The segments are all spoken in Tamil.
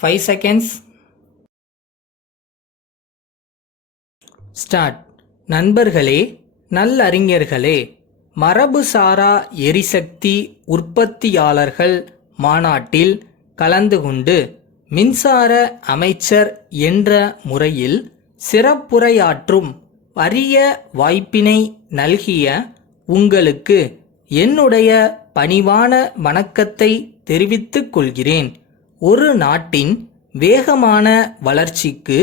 5 seconds. ஸ்டார்ட். நண்பர்களே, நல்லறிஞர்களே, மரபுசாரா எரிசக்தி உற்பத்தியாளர்கள் மாநாட்டில் கலந்து கொண்டு மின்சார அமைச்சர் என்ற முறையில் சிறப்புரையாற்றும் அரிய வாய்ப்பினை நல்கிய உங்களுக்கு என்னுடைய பணிவான வணக்கத்தை தெரிவித்துக் கொள்கிறேன். ஒரு நாட்டின் வேகமான வளர்ச்சிக்கு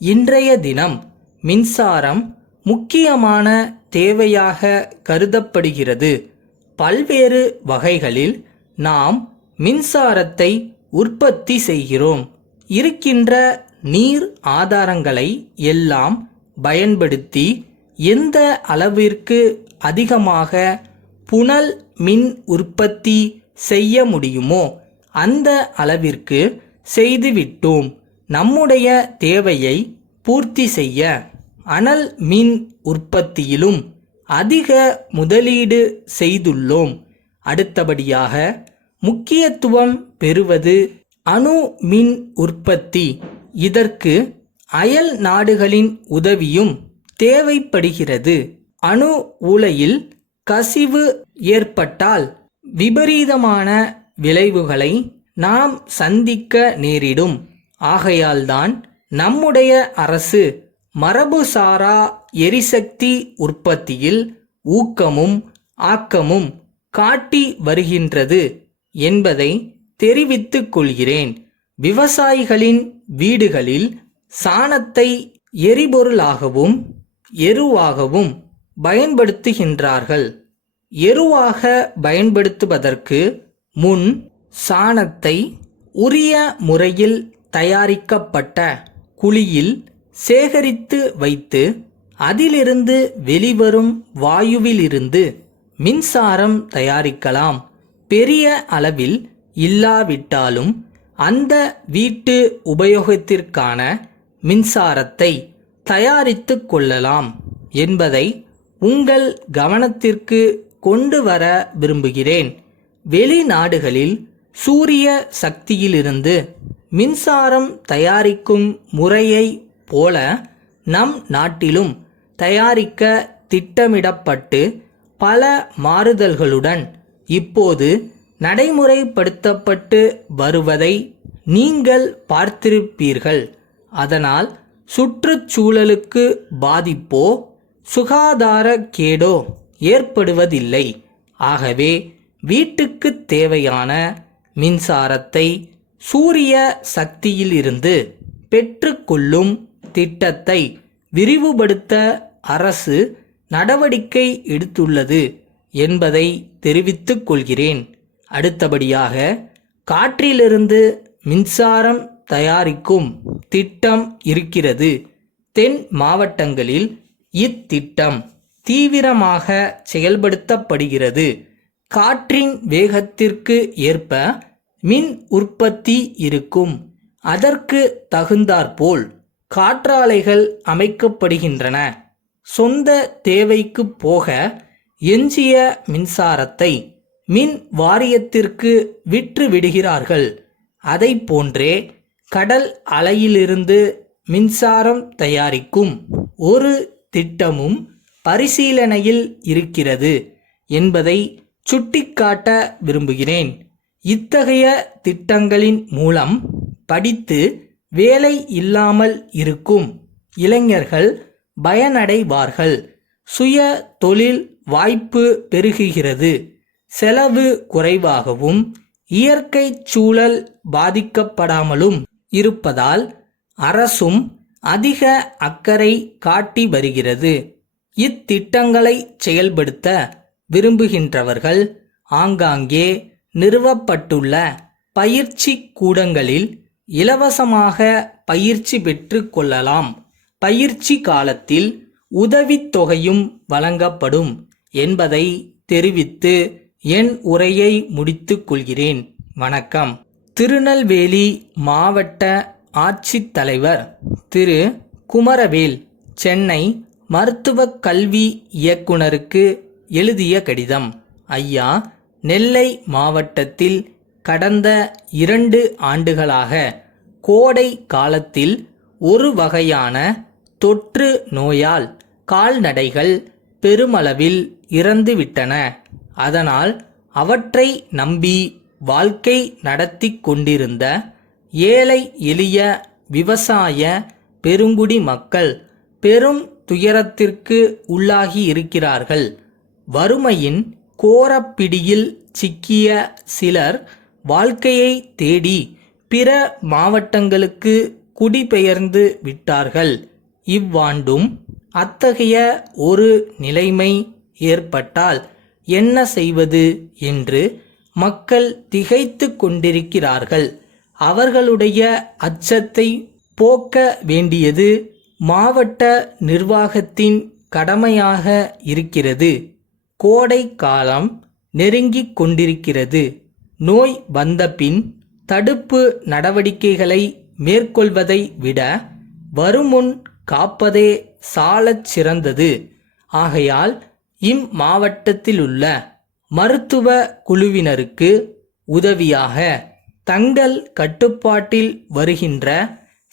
இன்றைய தினம் மின்சாரம் முக்கியமான தேவையாக கருதப்படுகிறது. பல்வேறு வகைகளில் நாம் மின்சாரத்தை உற்பத்தி செய்கிறோம். இருக்கின்ற நீர் ஆதாரங்களை எல்லாம் பயன்படுத்தி எந்த அளவிற்கு அதிகமாக புனல் மின் உற்பத்தி செய்ய முடியுமோ அந்த அளவிற்கு செய்துவிட்டோம். நம்முடைய தேவையை பூர்த்தி செய்ய அனல் மின் உற்பத்தியிலும் அதிக முதலீடு செய்துள்ளோம். அடுத்தபடியாக முக்கியத்துவம் பெறுவது அணு மின் உற்பத்தி. இதற்கு அயல் நாடுகளின் உதவியும் தேவைப்படுகிறது. அணு உலையில் கசிவு ஏற்பட்டால் விபரீதமான விளைவுகளை நாம் சந்திக்க நேரிடும். ஆகையால்தான் நம்முடைய அரசு மரபுசாரா எரிசக்தி உற்பத்தியில் ஊக்கமும் ஆக்கமும் காட்டி வருகின்றது என்பதை தெரிவித்துக் கொள்கிறேன். விவசாயிகளின் வீடுகளில் சாணத்தை எரிபொருளாகவும் எருவாகவும் பயன்படுத்துகின்றார்கள். எருவாக பயன்படுத்துவதற்கு முன் சாணத்தை உரிய முறையில் தயாரிக்கப்பட்ட குழியில் சேகரித்து வைத்து அதிலிருந்து வெளிவரும் வாயுவிலிருந்து மின்சாரம் தயாரிக்கலாம். பெரிய அளவில் இல்லாவிட்டாலும் அந்த வீட்டு உபயோகத்திற்கான மின்சாரத்தை தயாரித்து கொள்ளலாம் என்பதை உங்கள் கவனத்திற்கு கொண்டு வர விரும்புகிறேன். வெளிநாடுகளில் சூரிய சக்தியிலிருந்து மின்சாரம் தயாரிக்கும் முறையை போல நம் நாட்டிலும் தயாரிக்க திட்டமிடப்பட்டு பல மாறுதல்களுடன் இப்போது நடைமுறைப்படுத்தப்பட்டு வருவதை நீங்கள் பார்த்திருப்பீர்கள். அதனால் சுற்றுச்சூழலுக்கு பாதிப்போ சுகாதார கேடோ ஏற்படுவதில்லை. ஆகவே வீட்டுக்கு தேவையான மின்சாரத்தை சூரிய சக்தியிலிருந்து பெற்றுக்கொள்ளும் திட்டத்தை விரிவுபடுத்த அரசு நடவடிக்கை எடுத்துள்ளது என்பதை தெரிவித்துக் கொள்கிறேன். அடுத்தபடியாக காற்றிலிருந்து மின்சாரம் தயாரிக்கும் திட்டம் இருக்கிறது. தென் மாவட்டங்களில் இத்திட்டம் தீவிரமாக செயல்படுத்தப்படுகிறது. காற்றின் வேகத்திற்கு ஏற்ப மின் உற்பத்தி இருக்கும். அதற்கு தகுந்தாற்போல் காற்றாலைகள் அமைக்கப்படுகின்றன. சொந்த தேவைக்கு போக எஞ்சிய மின்சாரத்தை மின் வாரியத்திற்கு விற்று விடுகிறார்கள். அதை போன்றே கடல் அலையிலிருந்து மின்சாரம் தயாரிக்கும் ஒரு திட்டமும் பரிசீலனையில் இருக்கிறது என்பதை சுட்டிக்காட்ட விரும்புகிறேன். இத்தகைய திட்டங்களின் மூலம் படித்து வேலை இல்லாமல் இருக்கும் இளைஞர்கள் பயனடைவார்கள். சுய தொழில் வாய்ப்பு பெருகுகிறது. செலவு குறைவாகவும் இயற்கை சூழல் பாதிக்கப்படாமலும் இருப்பதால் அரசும் அதிக அக்கறை காட்டி வருகிறது. இத்திட்டங்களை செயல்படுத்த விரும்புகின்றவர்கள் ஆங்காங்கே நிறுவப்பட்டுள்ள பயிற்சி கூடங்களில் இலவசமாக பயிற்சி பெற்று கொள்ளலாம். பயிற்சி காலத்தில் உதவித்தொகையும் வழங்கப்படும் என்பதை தெரிவித்து என் உரையை முடித்துக் கொள்கிறேன். வணக்கம். திருநெல்வேலி மாவட்ட ஆட்சித்தலைவர் திரு குமரவேல் சென்னை மருத்துவக் கல்வி இயக்குனருக்கு எழுதிய கடிதம். ஐயா, நெல்லை மாவட்டத்தில் கடந்த 2 ஆண்டுகளாக கோடை காலத்தில் ஒரு வகையான தொற்று நோயால் கால்நடைகள் பெருமளவில் இறந்துவிட்டன. அதனால் அவற்றை நம்பி வாழ்க்கை நடத்தி கொண்டிருந்த ஏழை எளிய விவசாய பெருங்குடி மக்கள் பெரும் துயரத்திற்கு உள்ளாகி இருக்கிறார்கள். வறுமையின் கோரப்பிடியில் சிக்கிய சிலர் வாழ்க்கையை தேடி பிற மாவட்டங்களுக்கு குடிபெயர்ந்து விட்டார்கள். இவ்வாண்டும் அத்தகைய ஒரு நிலைமை ஏற்பட்டால் என்ன செய்வது என்று மக்கள் திகைத்து கொண்டிருக்கிறார்கள். அவர்களுடைய அச்சத்தை போக்க வேண்டியது மாவட்ட நிர்வாகத்தின் கடமையாக இருக்கிறது. கோடை காலம் நெருங்கிக் கொண்டிருக்கிறது. நோய் வந்தபின் தடுப்பு நடவடிக்கைகளை மேற்கொள்வதை விட வருமுன் காப்பதே சாலச் சிறந்தது. ஆகையால் இம்மாவட்டத்திலுள்ள மருத்துவ குழுவினருக்கு உதவியாக தங்கள் கட்டுப்பாட்டில் வருகின்ற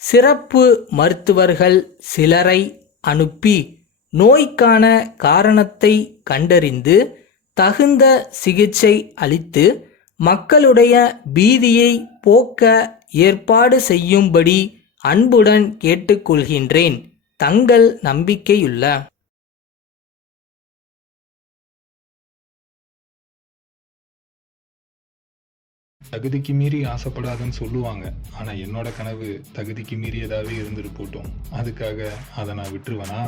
சிறப்பு மருத்துவர்கள் சிலரை அனுப்பி நோய்க்கான காரணத்தை கண்டறிந்து தகுந்த சிகிச்சை அளித்து மக்களுடைய பீதியை போக்க ஏற்பாடு செய்யும்படி அன்புடன் கேட்டுக்கொள்கின்றேன். தங்கள் நம்பிக்கையுள்ள தகுதிக்கு மீறி ஆசைப்படாதுன்னு சொல்லுவாங்க. ஆனா என்னோட கனவு தகுதிக்கு மீறியதாவே இருந்துட்டு போட்டோம். அதுக்காக அதை நான் விட்டுருவேனா?